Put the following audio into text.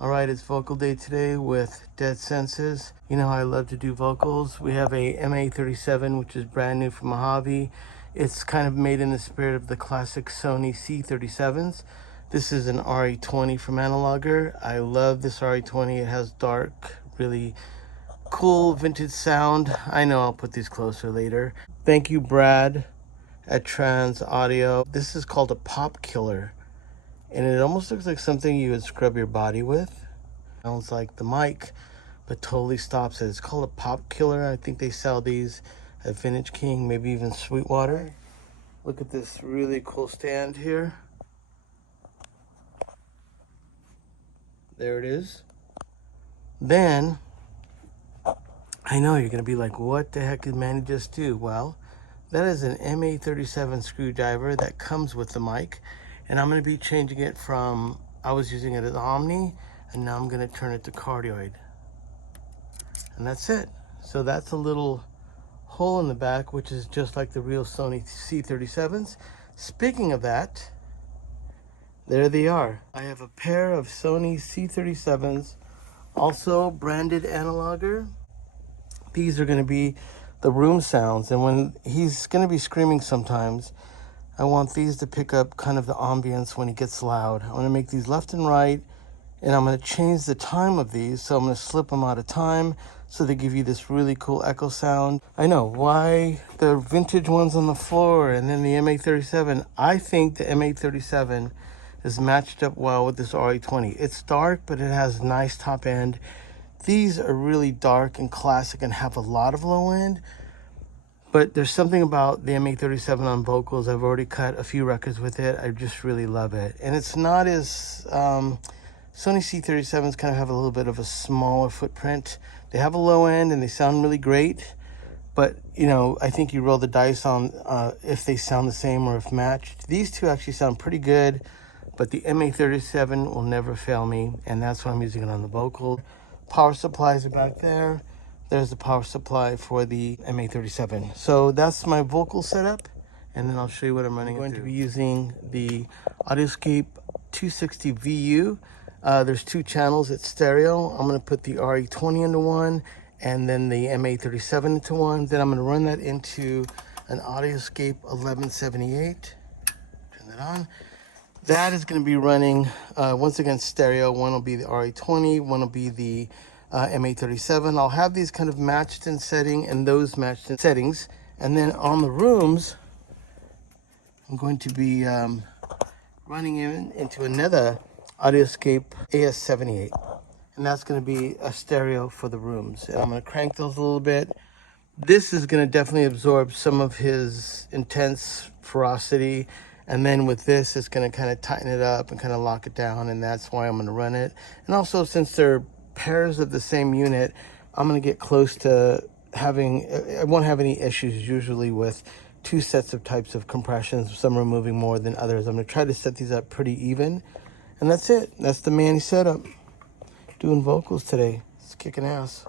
All right, it's vocal day today with Dead Senses. You know how I love to do vocals. We have a MA37, which is brand new from Mojave. It's kind of made in the spirit of the classic Sony C37s. This is an RE20 from Analoger. I love this RE20. It has dark, really cool vintage sound. I know I'll put these closer later. Thank you, Brad at Trans Audio. This is called a pop killer, and it almost looks like something you would scrub your body with. Sounds like the mic, but totally stops it. It's called a pop killer. I think they sell these at Vintage King, maybe even Sweetwater. Look at this really cool stand here. There it is. Then, I know you're gonna be like, what the heck did Manny just do? Well, that is an MA37 screwdriver that comes with the mic, and I'm gonna be changing it from, I was using it as Omni, and now I'm gonna turn it to cardioid. And that's it. So that's a little hole in the back, which is just like the real Sony C37s. Speaking of that, there they are. I have a pair of Sony C37s, also branded Analoger. These are gonna be the room sounds, and when he's gonna be screaming sometimes, I want these to pick up kind of the ambience when he gets loud. I'm gonna make these left and right, and I'm gonna change the time of these, so I'm gonna slip them out of time so they give you this really cool echo sound. I know, why the vintage ones on the floor and then the MA37? I think the MA37 is matched up well with this RE20. It's dark, but it has nice top end. These are really dark and classic and have a lot of low end, but there's something about the MA37 on vocals. I've already cut a few records with it. I just really love it. And it's not as, Sony C37s kind of have a little bit of a smaller footprint. They have a low end and they sound really great, but you know, I think you roll the dice on if they sound the same or if matched. These two actually sound pretty good, but the MA37 will never fail me, and that's why I'm using it on the vocal. Power supplies are back there. There's the power supply for the MA37. So that's my vocal setup, and then I'll show you what I'm running. I'm going to be using the AudioScape 260 VU. There's two channels, it's stereo. I'm gonna put the RE20 into one, and then the MA37 into one. Then I'm gonna run that into an AudioScape 1178. Turn that on. That is going to be running, once again, stereo. One will be the RE20, one will be the MA37. I'll have these kind of matched in setting and those matched in settings. And then on the rooms, I'm going to be running into another AudioScape AS78. And that's going to be a stereo for the rooms. And I'm going to crank those a little bit. This is going to definitely absorb some of his intense ferocity. And then with this, it's going to kind of tighten it up and kind of lock it down. And that's why I'm going to run it. And also, since they're pairs of the same unit, I'm going to get close to having, I won't have any issues usually with two sets of types of compressions. Some are moving more than others. I'm going to try to set these up pretty even. And that's it. That's the Manny setup. Doing vocals today. It's kicking ass.